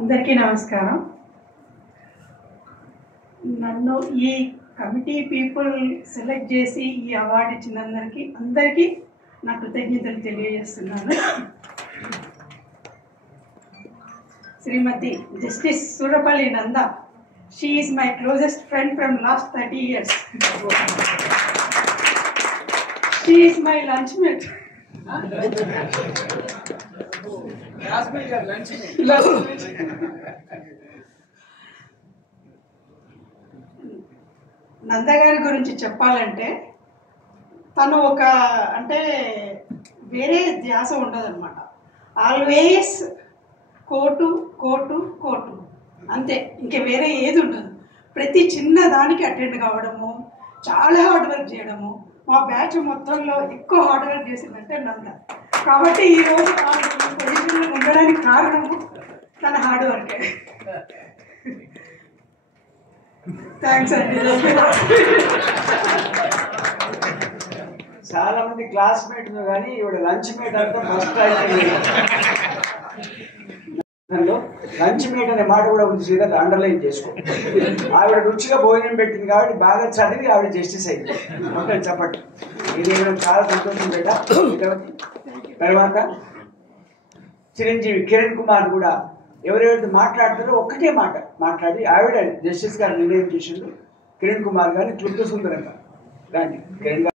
అందరికీ నమస్కారం. నన్ను ఈ కమిటీ పీపుల్ సెలెక్ట్ చేసి ఈ అవార్డు ఇచ్చినందరికీ అందరికీ నా కృతజ్ఞతలు తెలియజేస్తున్నాను. Shrimati justice Surapalli Nanda, she is my closest friend from last 30 years. She is my lunch mate. Nanda గారి గురించి చెప్పాలంటే తను ఒక అంటే వేరే ధ్యాస ఉండదన్నమాట. ఆల్వేస్ కోర్టు కోర్టు కోర్టు అంతే, ఇంక వేరే ఏది ఉండదు. ప్రతి చిన్న దానికి అటెండ్ కావడము, చాలా హార్డ్ వర్క్ చేయడము. మా బ్యాచ్ మొత్తంలో ఎక్కువ హార్డ్ వర్క్ చేసిందంటే నంద. కాబట్టి ఈరోజు పొజిషన్లో ఉండడానికి కారణము తన హార్డ్ వర్కే. థ్యాంక్స్ అండి. చాలా మంది క్లాస్మేట్ కానీ ఇవిడ లంచ్ మేట్ అంతా ఫస్ట్ లంచ్ మేట్ అనే మాట కూడా ఉంది, సీదా అండర్లైన్ చేసుకో. ఆవిడ రుచిగా భోజనం పెట్టింది కాబట్టి బాగా చదివి ఆవిడ జస్టిస్ అయింది. ఓకే, చెప్పండి. ఇది చాలా సంతోషం పెట్ట. తర్వాత చిరంజీవి కిరణ్ కుమార్ కూడా ఎవరెవరితో మాట్లాడతారో ఒక్కటే మాట మాట్లాడి ఆవిడ జస్టిస్ గారు నిర్ణయం చేసిండు. కిరణ్ కుమార్ గారిని క్లుప్త సుందరంగా రాండి కిరణ్ గారు.